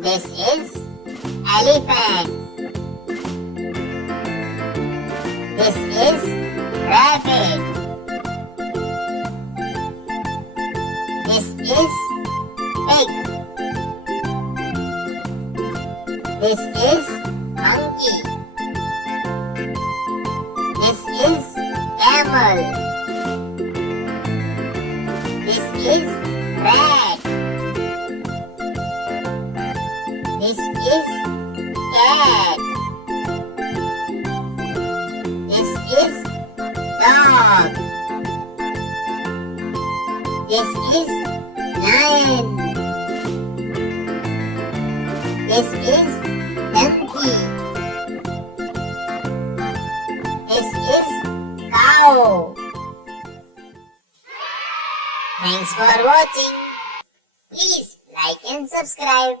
This is elephant. This is rabbit. This is pig. This is monkey. This is camel. This is rat. This is cat. This is dog. This is lion. This is donkey. This is cow. Thanks for watching. Please like and subscribe.